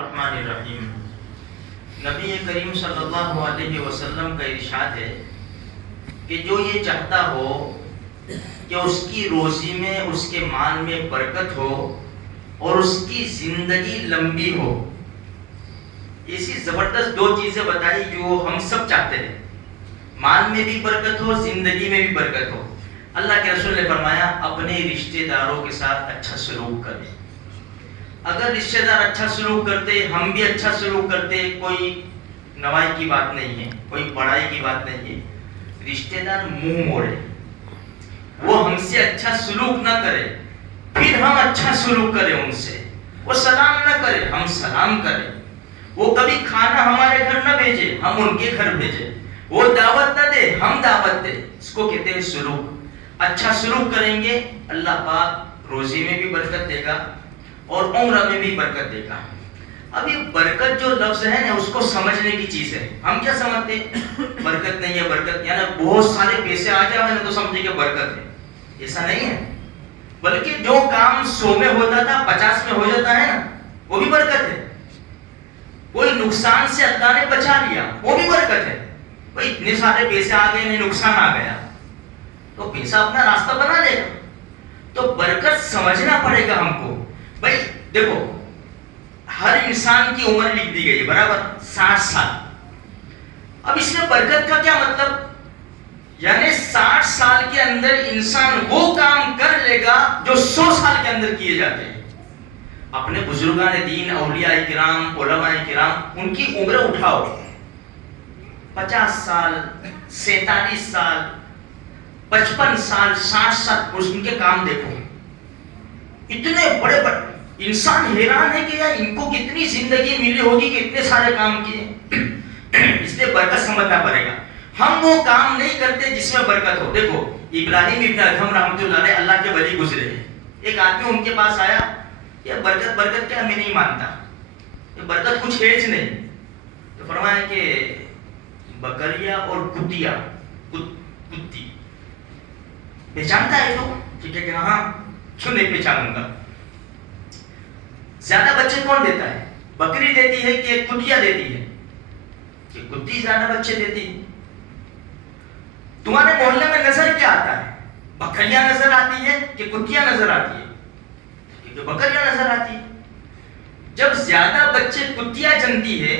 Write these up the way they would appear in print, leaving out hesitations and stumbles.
الرحمن الرحیم. نبی کریم صلی اللہ علیہ وسلم کا ارشاد ہے کہ جو یہ چاہتا ہو کہ اس کی روزی میں اس کے مال میں برکت ہو اور اس کی زندگی لمبی ہو. ایسی زبردست دو چیزیں بتائی جو ہم سب چاہتے ہیں, مال میں بھی برکت ہو, زندگی میں بھی برکت ہو. اللہ کے رسول نے فرمایا اپنے رشتہ داروں کے ساتھ اچھا سلوک کریں. اگر رشتہ دار اچھا سلوک کرتے, ہم بھی اچھا سلوک کرتے, کوئی نوائی کی بات نہیں ہے, کوئی بڑائی کی بات نہیں ہے. رشتہ دار منہ موڑے, وہ ہم سے اچھا سلوک نہ کرے, پھر ہم اچھا سلوک کریں ان سے. وہ سلام نہ کرے, ہم سلام کریں. وہ کبھی کھانا ہمارے گھر نہ بھیجے, ہم ان کے گھر بھیجے. وہ دعوت نہ دے, ہم دعوت دیں. اس کو کہتے ہیں سلوک. اچھا سلوک کریں گے, اللہ پاک روزی میں بھی برکت دے گا اور عمر میں بھی برکت دے گا. اب یہ برکت جو لفظ ہے نا, اس کو سمجھنے کی چیز ہے. ہم کیا سمجھتے ہیں برکت نہیں ہے, برکت یعنی بہت سارے پیسے آ جائے نا تو سمجھے کہ برکت ہے. ایسا نہیں ہے, بلکہ جو کام 100 میں ہوتا تھا 50 میں ہو جاتا ہے نا, وہ بھی برکت ہے. کوئی نقصان سے اللہ نے بچا لیا, وہ بھی برکت ہے. بھائی اتنے سارے پیسے آ گئے, نہیں نقصان آ گیا, تو پیسہ اپنا راستہ بنا لے گا. تو برکت سمجھنا پڑے گا ہم کو. بھائی دیکھو, ہر انسان کی عمر لکھ دی گئی ہے برابر 60 سال. اب اس میں برکت کا کیا مطلب, یعنی 60 سال کے اندر انسان وہ کام کر لے گا جو 100 سال کے اندر کیے جاتے ہیں. اپنے بزرگان دین, اولیاء کرام, علماء کرام, ان کی عمر اٹھاؤ, 50 سال, 47 سال, 55 سال, 60 سال, ان کے کام دیکھو. اتنے بڑے بڑے انسان حیران ہے کہ یار ان کو کتنی زندگی ملی ہوگی کہ اتنے سارے کام کیے. اس لیے برکت سمجھنا پڑے گا. ہم وہ کام نہیں کرتے جس میں برکت ہو. دیکھو ابراہیم ابن ادھم رحمۃ اللہ علیہ, اللہ کے ولی گزرے ہیں. ایک آدمی ان کے پاس آیا, یہ برکت برکت کیا, میں نہیں مانتا, یہ برکت کچھ ہے نہیں. تو فرمایا کہ بکریا اور کتیا, کتی پہچانتا ہے تو ٹھیک ہے کہ ہاں, کیوں نہیں پہچانوں گا. زیادہ بچے کون دیتا ہے, بکری دیتی ہے کہ کتیا دیتی ہے, کہ کتی زیادہ بچے دیتی ہے. تمہارے محلے میں نظر کیا آتا ہے, بکریاں نظر آتی ہے کہ کتیاں نظر آتی ہے, کیونکہ بکریاں نظر آتی ہے. جب زیادہ بچے کتیا جنتی ہے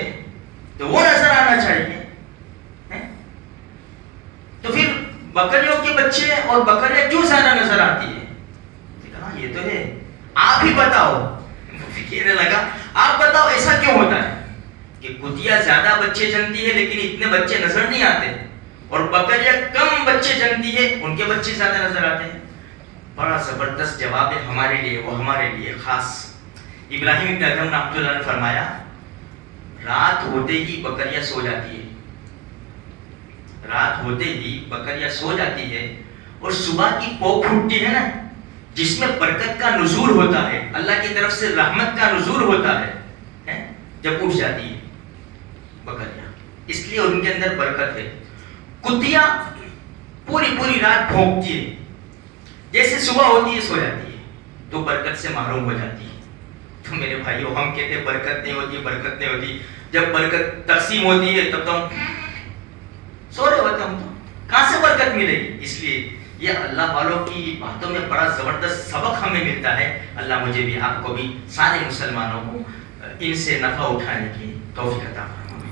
تو وہ نظر آنا چاہیے. تو پھر بکریوں کے بچے اور بکریاں کیوں زیادہ نظر آتی ہے, کہا یہ تو ہے, آپ ہی بتاؤ. کہنے لگا آپ بتاؤ ایسا کیوں ہوتا ہے کہ کتیا زیادہ بچے جنتی ہے لیکن اتنے بچے نظر نہیں آتے, اور بکریاں کم بچے جنتی ہے, ان کے بچے زیادہ نظر آتے ہیں. بڑا زبردست جواب ہے ہمارے لیے, وہ ہمارے لیے خاص. ابراہیم ابن ادھم رحمۃ اللہ نے فرمایا رات ہوتے ہی بکریاں سو جاتی ہے, رات ہوتے ہی بکریاں سو جاتی ہے, اور صبح کی پوک پھوٹتی ہے نا, جس میں برکت کا نزول ہوتا ہے, اللہ کی طرف سے رحمت کا نزول ہوتا ہے, جب اٹھ جاتی ہے بکریاں, اس لیے ان کے اندر برکت ہے. کتیا پوری پوری رات بھونکتی ہے, جیسے صبح ہوتی ہے سو جاتی ہے, تو برکت سے محروم ہو جاتی ہے. تو میرے بھائیو, ہم کہتے ہیں برکت نہیں ہوتی, برکت نہیں ہوتی. جب برکت تقسیم ہوتی ہے تب تو ہم سو رہے ہوتے, ہم تو کہاں سے برکت ملے گی. اس لیے یہ اللہ والوں کی باتوں میں بڑا زبردست سبق ہمیں ملتا ہے. اللہ مجھے بھی, آپ کو بھی, سارے مسلمانوں کو ان سے نفع اٹھانے کی توفیق عطا فرمائے.